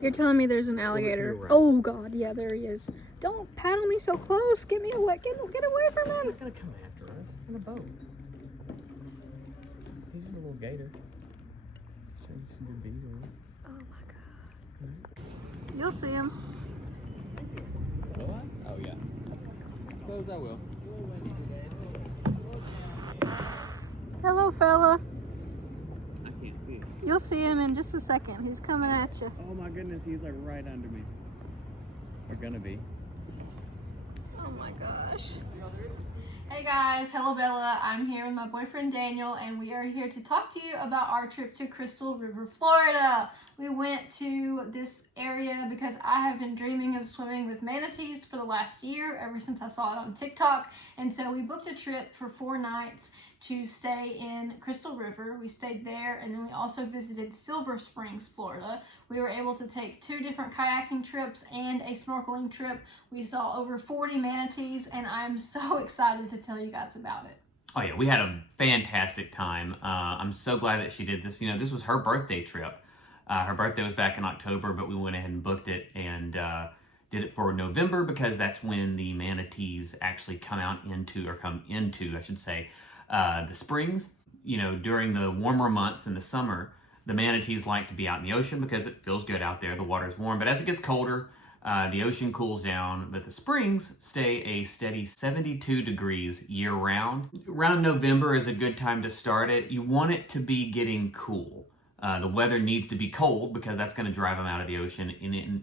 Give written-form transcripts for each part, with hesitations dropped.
You're telling me there's an alligator. Oh God, yeah, there he is. Don't paddle me so close. Get me away. Get away from him. He's not gonna come after us in a boat. He's just a little gator. Show you some good video. Oh my God. You'll see him. Will I? Oh yeah. Suppose I will. Hello, fella. I can't see him. You'll see him in just a second. He's coming at you. Oh my goodness, he's like right under me. Or gonna be. Oh my gosh. Hey guys, hello Bella. I'm here with my boyfriend Daniel, and we are here to talk to you about our trip to Crystal River, Florida. We went to this area because I have been dreaming of swimming with manatees for the last year, ever since I saw it on TikTok. And so we booked a trip for 4 nights to stay in Crystal River. We stayed there, and then we also visited Silver Springs, Florida. We were able to take 2 different kayaking trips and a snorkeling trip. We saw over 40 manatees, and I'm so excited to tell you guys about it. Oh yeah, we had a fantastic time. I'm so glad that she did this. You know, this was her birthday trip. Her birthday was back in October, but we went ahead and booked it and did it for November because that's when the manatees actually come into, I should say, the springs. You know, during the warmer months in the summer, the manatees like to be out in the ocean because it feels good out there. The water's warm, but as it gets colder, the ocean cools down, but the springs stay a steady 72 degrees year round. Around November is a good time to start it. You want it to be getting cool. The weather needs to be cold because that's going to drive them out of the ocean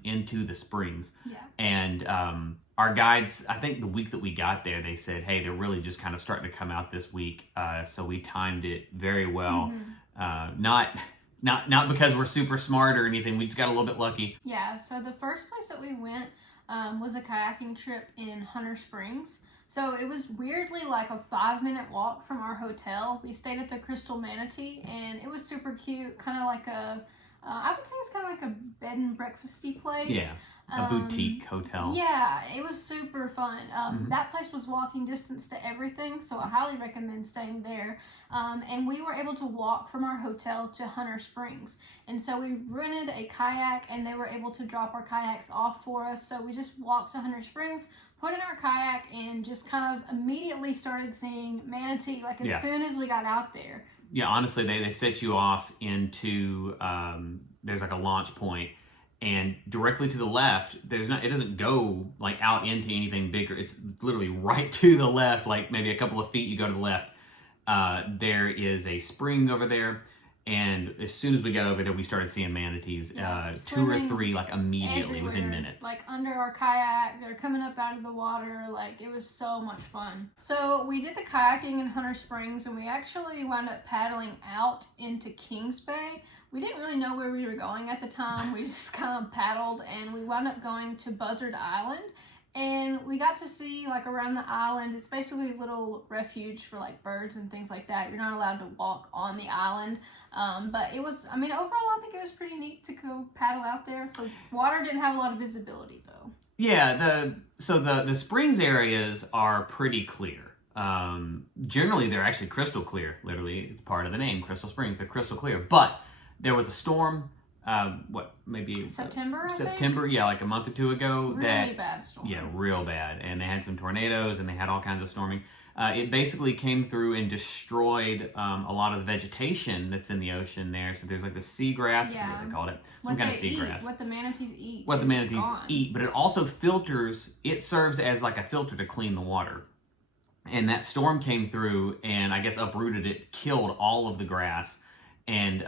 into the springs. Yeah. And our guides, I think the week that we got there, they said, hey, they're really just kind of starting to come out this week. So we timed it very well. Mm-hmm. Not because we're super smart or anything. We just got a little bit lucky. Yeah, so the first place that we went was a kayaking trip in Hunter Springs. So it was weirdly like a 5-minute walk from our hotel. We stayed at the Crystal Manatee, and it was super cute, kind of like I would say it's kind of like a bed and breakfasty place. Yeah, a boutique hotel. Yeah, it was super fun. That place was walking distance to everything, so I highly recommend staying there. And we were able to walk from our hotel to Hunter Springs. And so we rented a kayak, and they were able to drop our kayaks off for us. So we just walked to Hunter Springs, put in our kayak, and just kind of immediately started seeing manatee, like as soon as we got out there. Yeah, honestly, they set you off into, there's like a launch point, and directly to the left, it doesn't go like out into anything bigger. It's literally right to the left, like maybe a couple of feet you go to the left. There is a spring over there, and as soon as we got over there, we started seeing manatees, 2 or 3, like immediately within minutes. Like under our kayak, they're coming up out of the water. Like it was so much fun. So we did the kayaking in Hunter Springs, and we actually wound up paddling out into Kings Bay. We didn't really know where we were going at the time. We just kind of paddled, and we wound up going to Buzzard Island. And we got to see, like, around the island, it's basically a little refuge for, like, birds and things like that. You're not allowed to walk on the island. But it was, I mean, overall, I think it was pretty neat to go paddle out there. The water didn't have a lot of visibility, though. Yeah, the springs areas are pretty clear. Generally, they're actually crystal clear. Literally, it's part of the name, Crystal Springs. They're crystal clear. But there was a storm. Maybe September, I September, think? Yeah, like a month or 2 ago. Really bad storm. Yeah, real bad. And they had some tornadoes, and they had all kinds of storming. It basically came through and destroyed a lot of the vegetation that's in the ocean there. So there's like the seagrass, I forget what they called it. Some kind of seagrass. What the manatees eat. What the manatees eat, but it also filters, it serves as like a filter to clean the water. And that storm came through and I guess uprooted it, killed all of the grass, and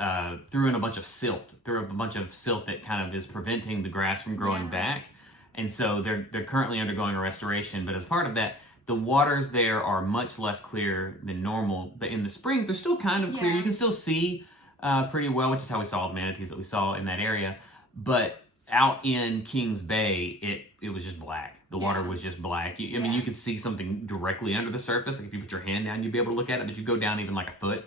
threw in a bunch of silt that kind of is preventing the grass from growing back. And so they're currently undergoing a restoration, but as part of that, the waters there are much less clear than normal, but in the springs, they're still kind of clear. You can still see pretty well, which is how we saw the manatees that we saw in that area. But out in Kings Bay, it was just black. The water was just black. I mean, you could see something directly under the surface. Like if you put your hand down, you'd be able to look at it, but you go down even like a foot,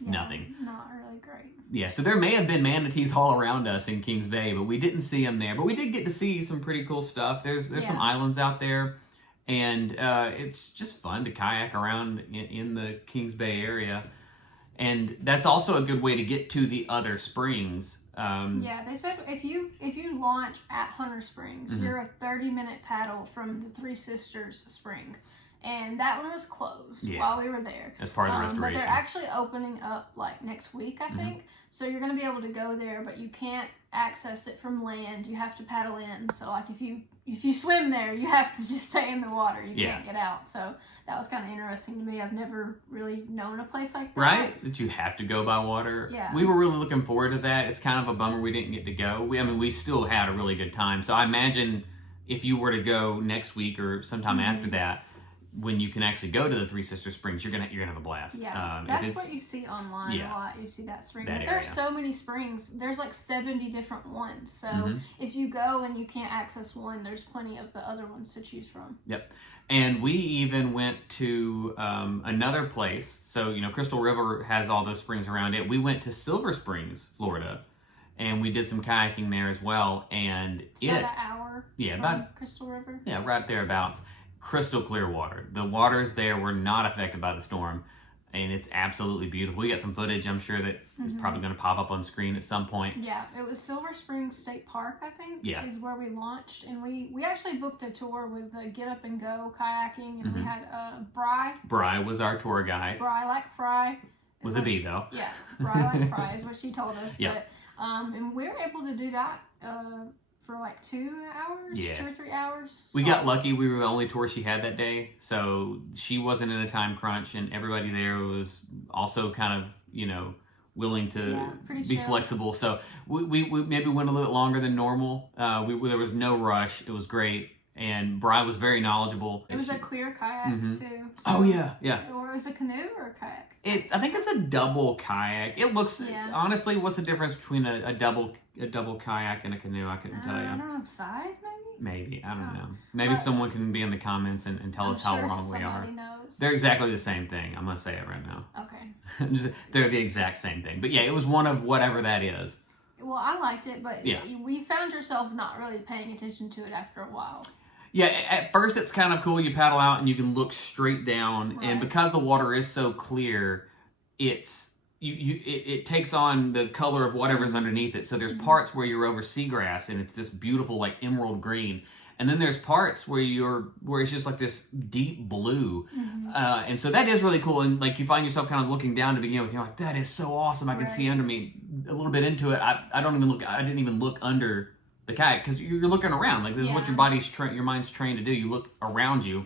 nothing. Not really great. Yeah, so there may have been manatees all around us in Kings Bay, but we didn't see them there. But we did get to see some pretty cool stuff. There's some islands out there, and it's just fun to kayak around in the Kings Bay area. And that's also a good way to get to the other springs Yeah, they said if you launch at Hunter Springs, you're a 30-minute paddle from the Three Sisters spring. And that one was closed while we were there. As part of the restoration. But they're actually opening up like next week, I think. So you're going to be able to go there, but you can't access it from land. You have to paddle in. So like if you swim there, you have to just stay in the water. You can't get out. So that was kind of interesting to me. I've never really known a place like that. Right? That you have to go by water. Yeah. We were really looking forward to that. It's kind of a bummer we didn't get to go. We still had a really good time. So I imagine if you were to go next week or sometime after that, when you can actually go to the Three Sister Springs, you're gonna have a blast. Yeah, that's what you see online a lot. You see that spring, but there's so many springs. There's like 70 different ones. So if you go and you can't access one, there's plenty of the other ones to choose from. Yep. And we even went to another place. So Crystal River has all those springs around it. We went to Silver Springs, Florida, and we did some kayaking there as well. And it's about an hour. Yeah, from about Crystal River. Yeah, right thereabouts. Crystal clear water. The waters there were not affected by the storm, and it's absolutely beautiful. We got some footage, I'm sure, that is probably going to pop up on screen at some point. Yeah, it was Silver Springs State Park, I think, is where we launched, and we actually booked a tour with Get Up and Go kayaking, and we had Bri. Bri was our tour guide. Bri like Fry. With a B, though. Yeah, Bri like Fry is what she told us. Yeah. But, and we were able to do that for like 2 hours, 2 or 3 hours. We got lucky. We were the only tour she had that day, so she wasn't in a time crunch, and everybody there was also kind of, willing to be flexible. So we maybe went a little bit longer than normal. There was no rush. It was great. And Bri was very knowledgeable. It was a clear kayak too. So oh yeah. Or was it a canoe or a kayak? I think it's a double kayak. It looks honestly. What's the difference between a double kayak and a canoe? I couldn't tell you. I don't know, size maybe. Maybe I don't know. Maybe someone can be in the comments and tell us how wrong we are. Knows. They're exactly the same thing. I'm gonna say it right now. Okay. They're the exact same thing. But yeah, it was one of whatever that is. Well, I liked it, but we found yourself not really paying attention to it after a while. Yeah, at first it's kind of cool. You paddle out and you can look straight down, and because the water is so clear, it takes on the color of whatever's underneath it. So there's parts where you're over seagrass and it's this beautiful like emerald green, and then there's parts where it's just like this deep blue, and so that is really cool. And like you find yourself kind of looking down to begin with, you're like, that is so awesome. I can see under me a little bit into it. I didn't even look under the kayak because you're looking around. Like this is what your mind's trained to do. You look around you.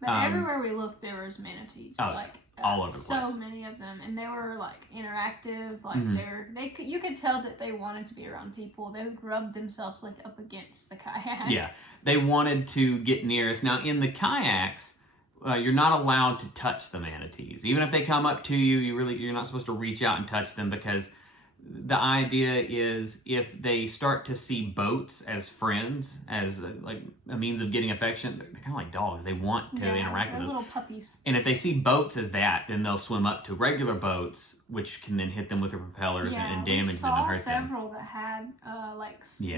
But everywhere we looked, there was manatees. All over the place. So many of them, and they were like interactive. Like you could tell that they wanted to be around people. They would rub themselves like up against the kayak. Yeah, they wanted to get near us. Now in the kayaks, you're not allowed to touch the manatees. Even if they come up to you, you're not supposed to reach out and touch them, because the idea is if they start to see boats as friends, as like a means of getting affection, they're kind of like dogs. They want to interact with us. Little puppies. And if they see boats as that, then they'll swim up to regular boats, which can then hit them with their propellers and damage them and hurt them. We saw several that had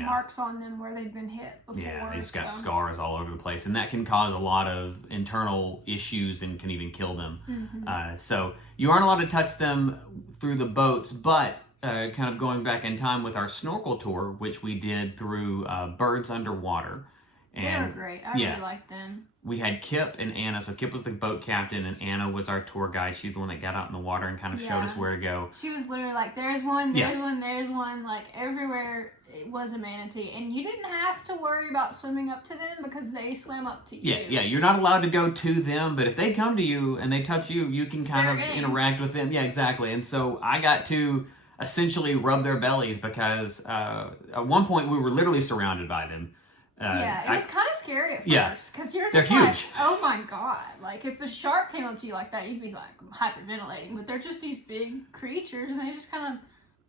marks on them where they've been hit before. Yeah, they just got scars all over the place, and that can cause a lot of internal issues and can even kill them. So you aren't allowed to touch them through the boats, but kind of going back in time with our snorkel tour, which we did through Birds Underwater. And they were great. I really liked them. We had Kip and Anna. So Kip was the boat captain and Anna was our tour guide. She's the one that got out in the water and kind of showed us where to go. She was literally like, there's one, there's one. Like everywhere it was a manatee. And you didn't have to worry about swimming up to them because they swam up to you. Yeah, you're not allowed to go to them, but if they come to you and they touch you, you can kind of interact with them. Yeah, exactly. And so I got to essentially rub their bellies because at one point we were literally surrounded by them. It was kind of scary at first because you're they're just huge. Like, oh my god! Like if a shark came up to you like that, you'd be like hyperventilating. But they're just these big creatures, and they just kind of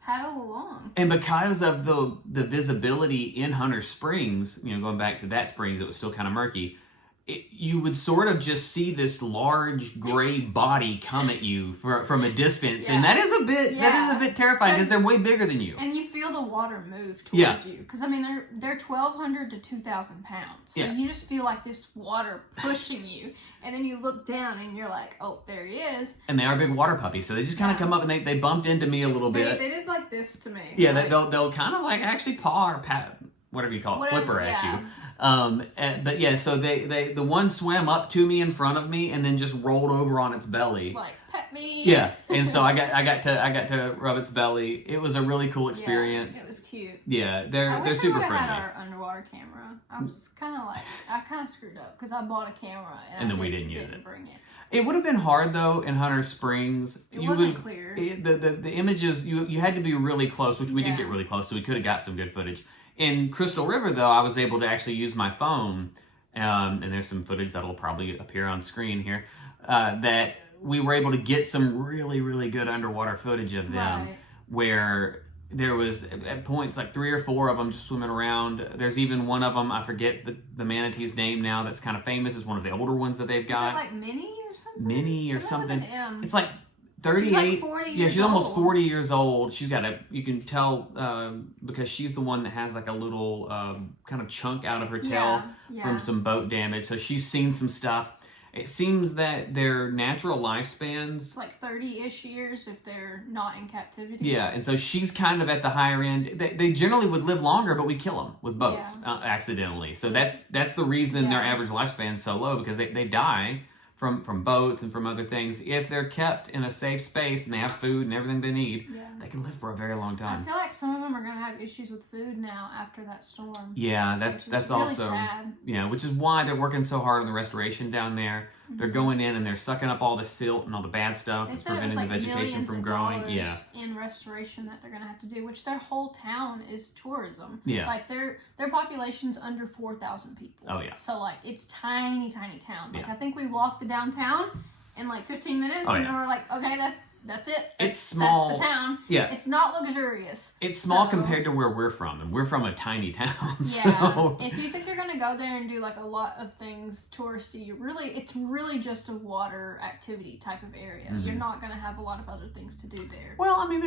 paddle along. And because of the visibility in Hunter Springs, going back to that springs, it was still kind of murky. you would sort of just see this large gray body come at you from a distance, and that is a bit terrifying because they're way bigger than you. And you feel the water move towards you because I mean they're 1,200 to 2,000 pounds, so you just feel like this water pushing you, and then you look down and you're like, oh, there he is. And they are big water puppies, so they just kind of come up and they bumped into me a little bit. They did like this to me. Yeah, like, they'll kind of like actually paw or pat, whatever you call it, flipper at you. But yeah, so the one swam up to me in front of me and then just rolled over on its belly. Like, pet me. Yeah, and so I got to rub its belly. It was a really cool experience. Yeah, it was cute. Yeah, they're super friendly. I wish I had our underwater camera. I was kind of screwed up because I bought a camera and then we didn't use it. Bring it. It would have been hard though in Hunter Springs. It wasn't clear. The images you had to be really close, which we did get really close, so we could have got some good footage. In Crystal River, though, I was able to actually use my phone, and there's some footage that'll probably appear on screen here, that we were able to get some really, really good underwater footage of them, where there was, at points, like 3 or 4 of them just swimming around. There's even one of them, I forget the manatee's name now, that's kind of famous. It's one of the older ones that they've got. Is it like Minnie or something? Minnie or something. With an M. It's like 38. She's like 40 years she's almost old. 40 years old. She's got you can tell because she's the one that has like a little kind of chunk out of her tail from some boat damage. So she's seen some stuff. It seems that their natural lifespans, it's like 30-ish years if they're not in captivity. Yeah, and so she's kind of at the higher end. They generally would live longer, but we kill them with boats accidentally. So that's the reason their average lifespan is so low, because they die from boats and from other things. If they're kept in a safe space and they have food and everything they need, they can live for a very long time. I feel like some of them are going to have issues with food now after that storm. Yeah, that's really also sad. Yeah, which is why they're working so hard on the restoration down there. Mm-hmm. They're going in and they're sucking up all the silt and all the bad stuff that's preventing the vegetation from growing. Yeah, in restoration that they're going to have to do, which their whole town is tourism. Yeah, like their population's under 4,000 people. Oh yeah, so like it's tiny town. Like I think we walked the downtown in like 15 minutes, and then we're like, okay, that's it. It's small. That's the town. Yeah. It's not luxurious. It's small compared to where we're from, and we're from a tiny town. Yeah. So. If you think you're going to go there and do like a lot of things touristy, it's really just a water activity type of area. Mm-hmm. You're not going to have a lot of other things to do there. Well, I mean,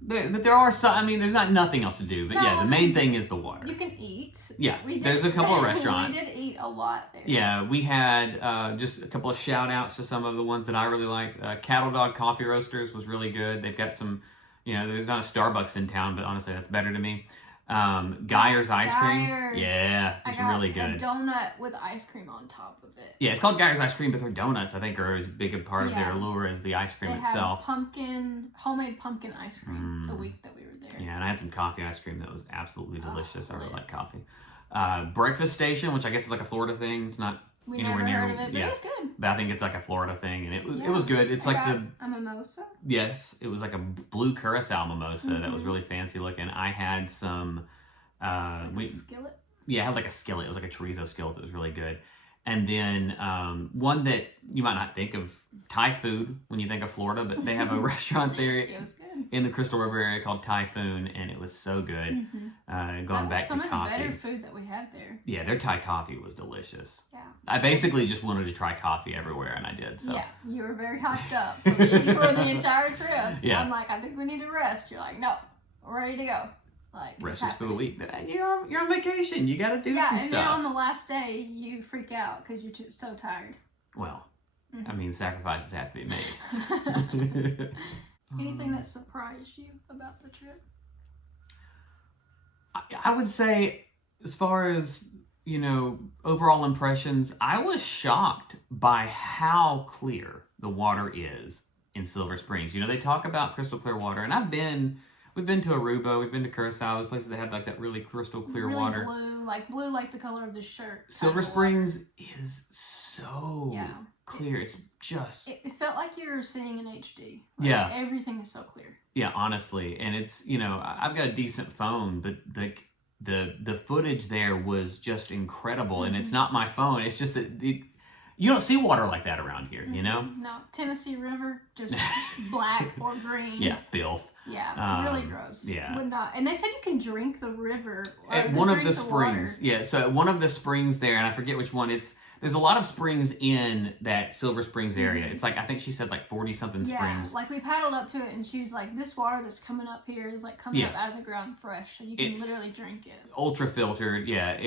but there are some. I mean, there's not nothing else to do. But the main thing is the water. You can eat. Yeah. There's a couple of restaurants. We did eat a lot there. Yeah, we had just a couple of shout outs to some of the ones that I really like. Cattle Dog Coffee Roasters was really good. They've got some, there's not a Starbucks in town, but honestly, that's better to me. Geyer's ice cream. Yeah, it's really good. A donut with ice cream on top of it. Yeah, it's called Geyer's ice cream, but their donuts, I think, are as big a part of their allure as the ice cream itself. They had homemade pumpkin ice cream the week that we were there. Yeah, and I had some coffee ice cream that was absolutely delicious. I really like coffee. Breakfast Station, which I guess is like a Florida thing. It's not anywhere near. Heard of it, but it was good. But I think it's like a Florida thing, and it was good. It's like a mimosa. Yes, it was like a blue curacao mimosa that was really fancy looking. I had some a skillet. Yeah, I had like a skillet. It was like a chorizo skillet that was really good. And then one that you might not think of, Thai food when you think of Florida, but they have a restaurant there in the Crystal River area called Typhoon, and it was so good. Going back to some coffee. of the better food that we had there. Yeah, their Thai coffee was delicious. Yeah. I basically just wanted to try coffee everywhere, and I did. So. Yeah, you were very hyped up for the entire trip. Yeah. I'm like, I think we need to rest. You're like, no, we're ready to go. Like, rest is for the week. You're on vacation. You got to do some stuff. Yeah, and then on the last day, you freak out because you're so tired. Well, I mean, sacrifices have to be made. Anything that surprised you about the trip? I would say, as far as, overall impressions, I was shocked by how clear the water is in Silver Springs. They talk about crystal clear water, and we've been to Aruba, we've been to Curacao, those places that have like that really crystal clear water. Blue like the color of the shirt. Silver Springs is so clear. It's just... It felt like you were seeing in HD. Everything is so clear. Yeah, honestly. And it's, I've got a decent phone, but the footage there was just incredible. And it's not my phone. It's just that you don't see water like that around here, No, Tennessee River, just black or green. Yeah, filth. Yeah, really gross. Yeah. Would not. And they said you can drink the river. At one of the springs. Yeah, so at one of the springs there, and I forget which one, There's a lot of springs in that Silver Springs area. It's like, I think she said like 40 something springs. Like we paddled up to it and she was like, this water that's coming up here is like coming up out of the ground fresh. So you can literally drink it. Ultra filtered, yeah.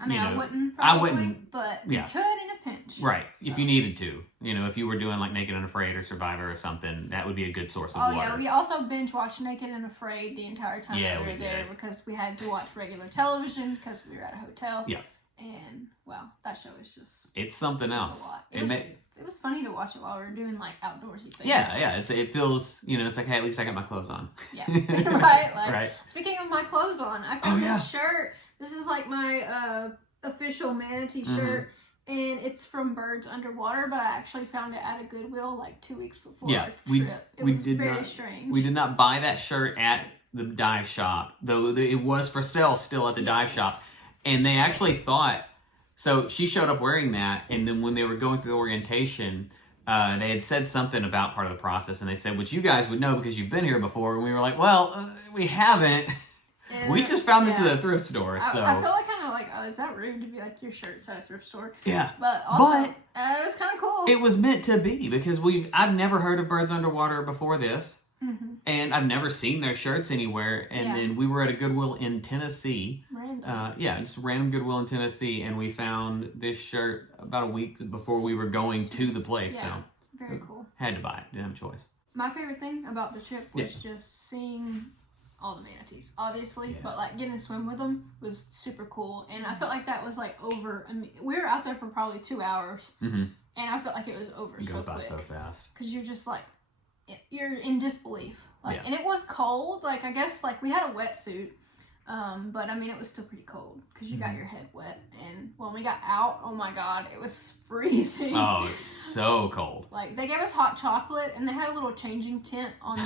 I wouldn't, but you could in a pinch. Right, so. If you needed to. If you were doing like Naked and Afraid or Survivor or something, that would be a good source of water. Oh yeah, we also binge watched Naked and Afraid the entire time we were there because we had to watch regular television because we were at a hotel. Yeah. And, well, that show is just... It's something else. A lot. It was funny to watch it while we were doing, like, outdoorsy things. Yeah. It feels, it's like, hey, at least I got my clothes on. Yeah, right? Speaking of my clothes on, I found this shirt. This is, like, my official Manatee shirt. And it's from Birds Underwater, but I actually found it at a Goodwill, like, 2 weeks before our trip. It was very strange. We did not buy that shirt at the dive shop, though it was for sale still at the dive shop. And they actually thought, so she showed up wearing that, and then when they were going through the orientation, they had said something about part of the process, and they said, which you guys would know because you've been here before, and we were like, well, we haven't. We just found this at a thrift store, so. I felt like kind of like, oh, is that rude to be like, your shirt's at a thrift store? Yeah. But also, it was kind of cool. It was meant to be, because I've never heard of Birds Underwater before this. And I've never seen their shirts anywhere. And then we were at a Goodwill in Tennessee. Random. Just a random Goodwill in Tennessee. And we found this shirt about a week before we were going to the place. Yeah, so very cool. Had to buy it. Didn't have a choice. My favorite thing about the trip was just seeing all the manatees, obviously. But like getting to swim with them was super cool. And I felt like that was like over. I mean, we were out there for probably 2 hours. And I felt like it was over so quick. It goes by so fast. Because you're just like, you're in disbelief. And it was cold. Like, I guess, like, we had a wetsuit. But, I mean, it was still pretty cold because you got your head wet. And when we got out, oh, my God, it was freezing. Oh, it's so cold. Like, they gave us hot chocolate, and they had a little changing tent on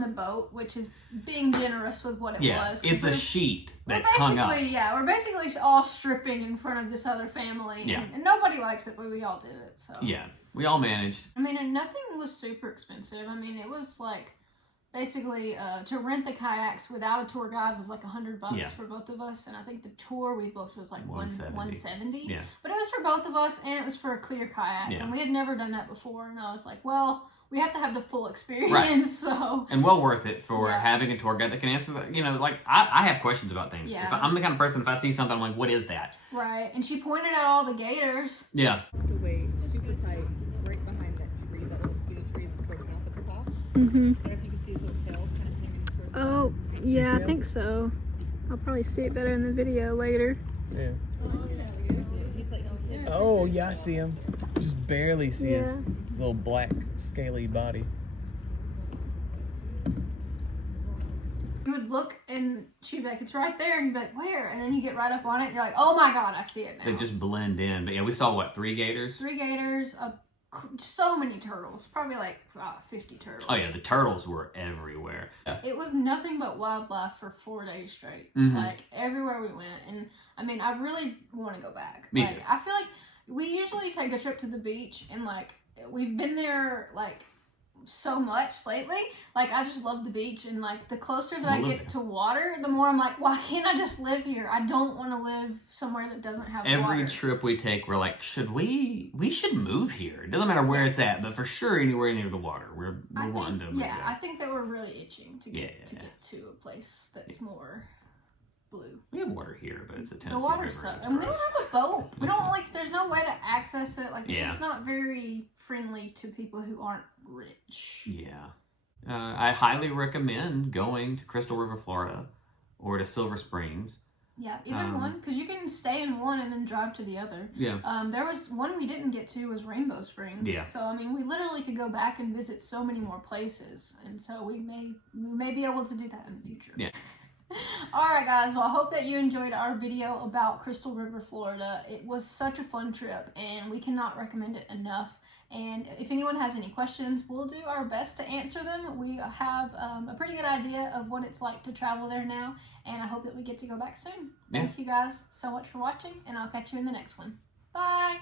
the boat, which is being generous with what it was. It's a sheet that's hung up. We're basically all stripping in front of this other family. Yeah. And nobody likes it, but we all did it, so. Yeah. We all managed. I mean, and nothing was super expensive. I mean, it was like, basically, to rent the kayaks without a tour guide was like $100 for both of us. And I think the tour we booked was like $170. Yeah. But it was for both of us, and it was for a clear kayak. Yeah. And we had never done that before. And I was like, well, we have to have the full experience. Right. So. And well worth it for having a tour guide that can answer that. Like, I have questions about things. Yeah. I'm the kind of person, if I see something, I'm like, what is that? Right. And she pointed out all the gators. Yeah. Super tight, right behind that tree, that little skinny tree that's poking off at the top. I don't know if you can see his little tail kind of hanging towards the top. Yeah, I think so. I'll probably see it better in the video later. Yeah. Oh, yeah, I see him. Just barely see his little black, scaly body. You would look and she'd be like, it's right there, and you'd be like, where? And then you get right up on it and you're like, oh my God, I see it now. They just blend in. But yeah, we saw what, 3 gators? 3 gators, so many turtles, probably like 50 turtles. Oh yeah, the turtles were everywhere. Yeah. It was nothing but wildlife for 4 days straight. Like everywhere we went. And I mean, I really want to go back. Me too. I feel like we usually take a trip to the beach, and like we've been there like so much lately. Like, I just love the beach, and like the closer that I get to water, the more I'm like, why can't I just live here? I don't want to live somewhere that doesn't have water. Every trip we take, we're like, we should move here. It doesn't matter where it's at, but for sure anywhere near the water. We're wanting to move there. I think that we're really itching to get to a place that's more blue. We have water here, but it's a Tennessee the water river. Sucks. And we don't have a boat. We don't there's no way to access it. Like, it's just not very friendly to people who aren't rich. Yeah. I highly recommend going to Crystal River, Florida, or to Silver Springs. Yeah, either one, because you can stay in one and then drive to the other. Yeah. There was one we didn't get to was Rainbow Springs. Yeah. So I mean, we literally could go back and visit so many more places, and so we may be able to do that in the future. Yeah. Alright guys, well I hope that you enjoyed our video about Crystal River, Florida. It was such a fun trip and we cannot recommend it enough. And if anyone has any questions, we'll do our best to answer them. We have a pretty good idea of what it's like to travel there now, and I hope that we get to go back soon. Thank you guys so much for watching, and I'll catch you in the next one. Bye!